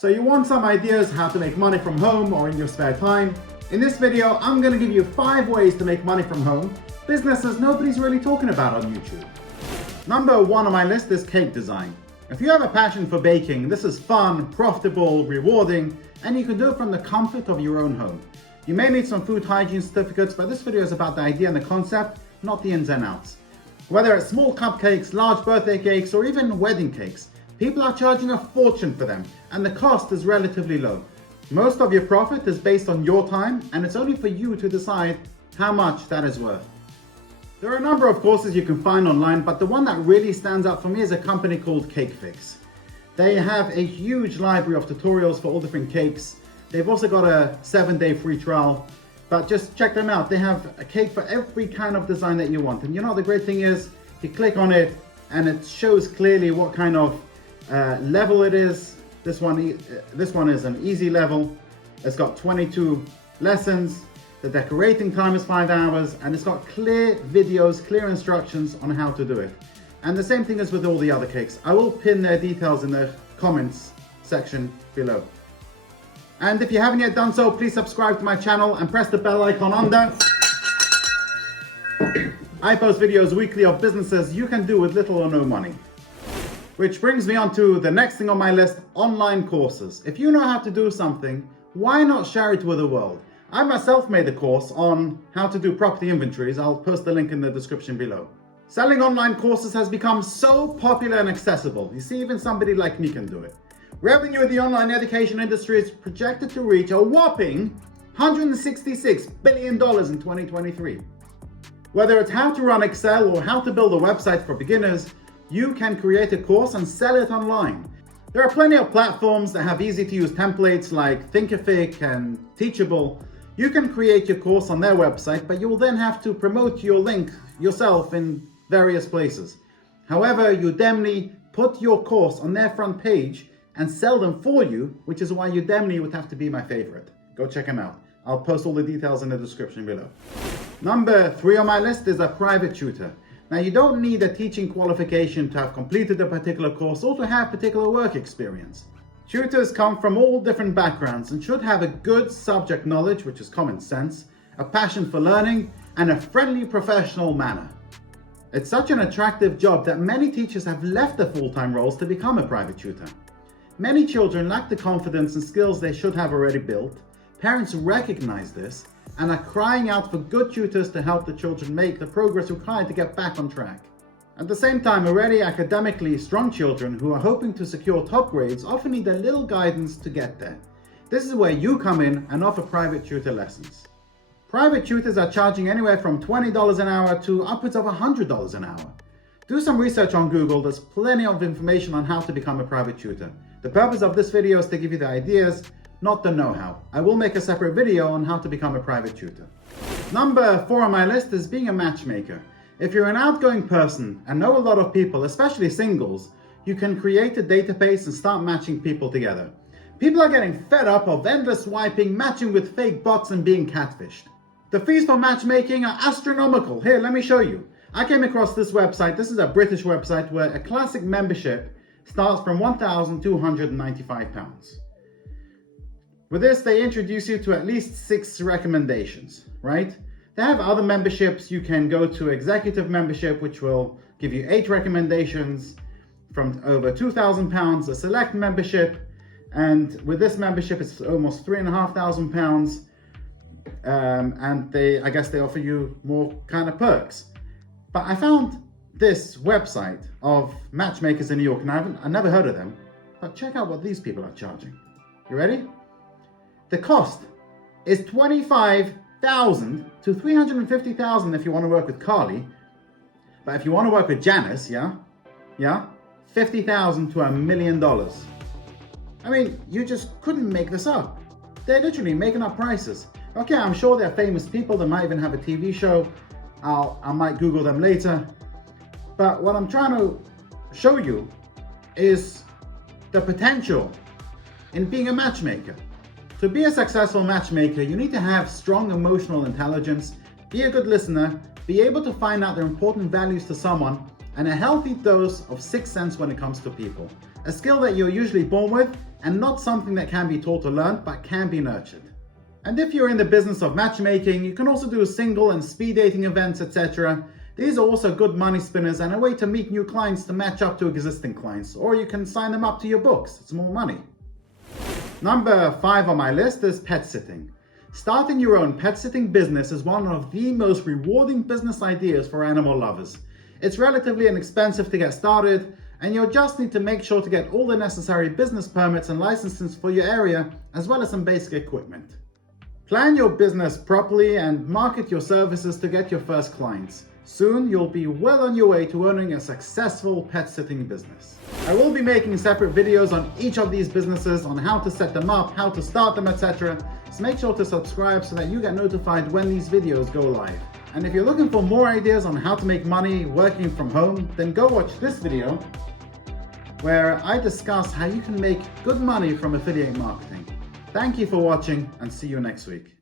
So you want some ideas how to make money from home or in your spare time? In this video, I'm going to give you 5 ways to make money from home, businesses nobody's really talking about on YouTube. Number 1 on my list is cake design. If you have a passion for baking, this is fun, profitable, rewarding, and you can do it from the comfort of your own home. You may need some food hygiene certificates, but this video is about the idea and the concept, not the ins and outs. Whether it's small cupcakes, large birthday cakes, or even wedding cakes, people are charging a fortune for them, and the cost is relatively low. Most of your profit is based on your time, and it's only for you to decide how much that is worth. There are a number of courses you can find online, but the one that really stands out for me is a company called Cake Fix. They have a huge library of tutorials for all different cakes. They've also got a 7-day free trial, but just check them out. They have a cake for every kind of design that you want. And you know, the great thing is, you click on it and it shows clearly what kind of level it is. This one is an easy level. It's got 22 lessons. The decorating time is 5 hours, and it's got clear videos, clear instructions on how to do it. And the same thing is with all the other cakes. I will pin their details in the comments section below. And if you haven't yet done so, please subscribe to my channel and press the bell icon under. I post videos weekly of businesses you can do with little or no money. Which brings me on to the next thing on my list, online courses. If you know how to do something, why not share it with the world? I myself made a course on how to do property inventories. I'll post the link in the description below. Selling online courses has become so popular and accessible. You see, even somebody like me can do it. Revenue in the online education industry is projected to reach a whopping $166 billion in 2023. Whether it's how to run Excel or how to build a website for beginners, you can create a course and sell it online. There are plenty of platforms that have easy to use templates like Thinkific and Teachable. You can create your course on their website, but you will then have to promote your link yourself in various places. However, Udemy put your course on their front page and sell them for you, which is why Udemy would have to be my favorite. Go check them out. I'll post all the details in the description below. Number 3 on my list is a private tutor. Now, you don't need a teaching qualification to have completed a particular course or to have particular work experience. Tutors come from all different backgrounds and should have a good subject knowledge, which is common sense, a passion for learning, and a friendly professional manner. It's such an attractive job that many teachers have left their full-time roles to become a private tutor. Many children lack the confidence and skills they should have already built. Parents recognize this and are crying out for good tutors to help the children make the progress required to get back on track. At the same time, already academically strong children who are hoping to secure top grades often need a little guidance to get there. This is where you come in and offer private tutor lessons. Private tutors are charging anywhere from $20 an hour to upwards of $100 an hour. Do some research on Google. There's plenty of information on how to become a private tutor. The purpose of this video is to give you the ideas, not the know-how. I will make a separate video on how to become a private tutor. Number 4 on my list is being a matchmaker. If you're an outgoing person and know a lot of people, especially singles, you can create a database and start matching people together. People are getting fed up of endless swiping, matching with fake bots, and being catfished. The fees for matchmaking are astronomical. Here, let me show you. I came across this website. This is a British website where a classic membership starts from £1,295. With this, they introduce you to at least 6 recommendations, right? They have other memberships. You can go to executive membership, which will give you 8 recommendations from over £2,000, a select membership. And with this membership, it's almost £3,500. And I guess they offer you more kind of perks. But I found this website of matchmakers in New York, and I never heard of them, but check out what these people are charging. You ready? The cost is $25,000 to $350,000 if you want to work with Carly, but if you want to work with Janice, $50,000 to $1 million. I mean, you just couldn't make this up. They're literally making up prices. Okay, I'm sure they're famous people. They might even have a TV show. I might Google them later. But what I'm trying to show you is the potential in being a matchmaker. To be a successful matchmaker, you need to have strong emotional intelligence, be a good listener, be able to find out their important values to someone, and a healthy dose of sixth sense when it comes to people. A skill that you're usually born with and not something that can be taught or learned but can be nurtured. And if you're in the business of matchmaking, you can also do single and speed dating events, etc. These are also good money spinners and a way to meet new clients to match up to existing clients, or you can sign them up to your books. It's more money. Number 5 on my list is pet sitting. Starting your own pet sitting business is one of the most rewarding business ideas for animal lovers. It's relatively inexpensive to get started, and you'll just need to make sure to get all the necessary business permits and licenses for your area, as well as some basic equipment. Plan your business properly and market your services to get your first clients. Soon you'll be well on your way to owning a successful pet sitting business. I will be making separate videos on each of these businesses, on how to set them up, how to start them, etc. So make sure to subscribe so that you get notified when these videos go live. And if you're looking for more ideas on how to make money working from home, then go watch this video where I discuss how you can make good money from affiliate marketing. Thank you for watching and see you next week.